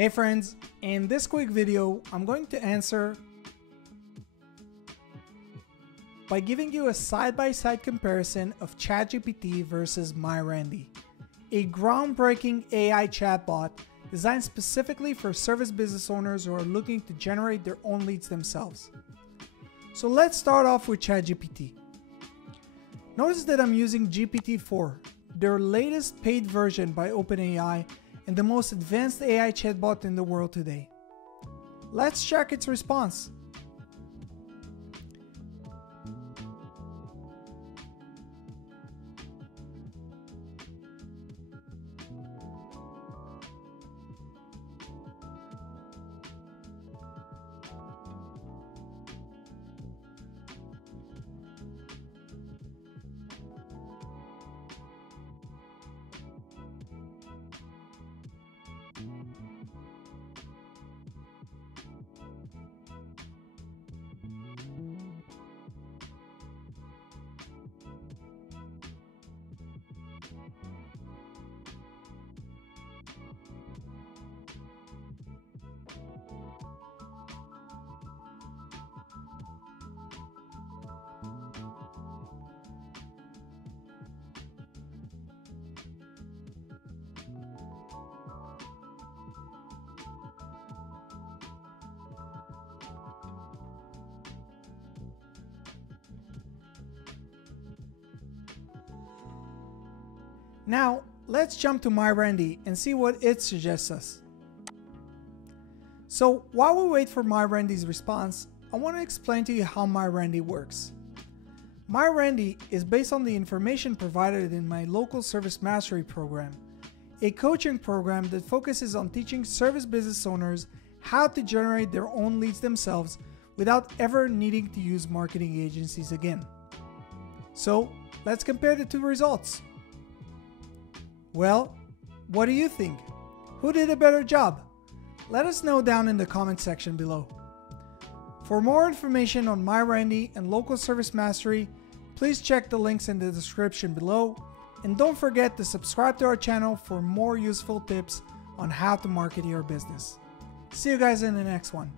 Hey friends, in this quick video, I'm going to answer by giving you a side-by-side comparison of ChatGPT versus MyRandy, a groundbreaking AI chatbot designed specifically for service business owners who are looking to generate their own leads themselves. So let's start off with ChatGPT. Notice that I'm using GPT-4, their latest paid version by OpenAI and the most advanced AI chatbot in the world today. Let's check its response. Now, let's jump to MyRandy and see what it suggests us. So, while we wait for MyRandy's response, I want to explain to you how MyRandy works. MyRandy is based on the information provided in my local service mastery program, a coaching program that focuses on teaching service business owners how to generate their own leads themselves without ever needing to use marketing agencies again. So, let's compare the two results. Well, what do you think? Who did a better job? Let us know down in the comment section below. For more information on MyRandy and local service mastery, please check the links in the description below, and don't forget to subscribe to our channel for more useful tips on how to market your business. See you guys in the next one.